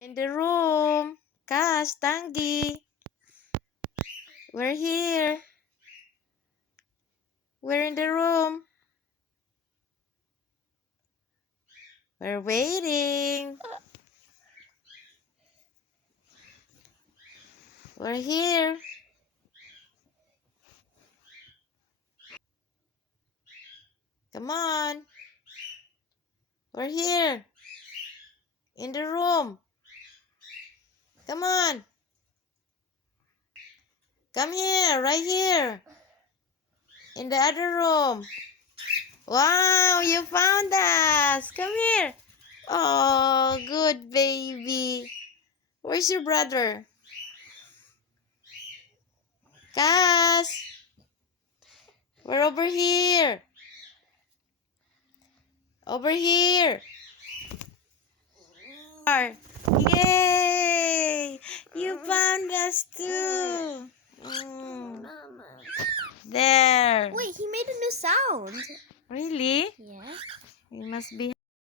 In the room. Cash, Tangi. We're here. We're in the room. We're waiting. We're here. Come on. We're here. In the room. Come on. Come here, right here. In the other room. Wow, you found us. Come here. Oh, good baby. Where's your brother? Cass. We're over here. Over here. Yay! You found us too. There. Wait, he made a new sound. Really? Yeah. We must be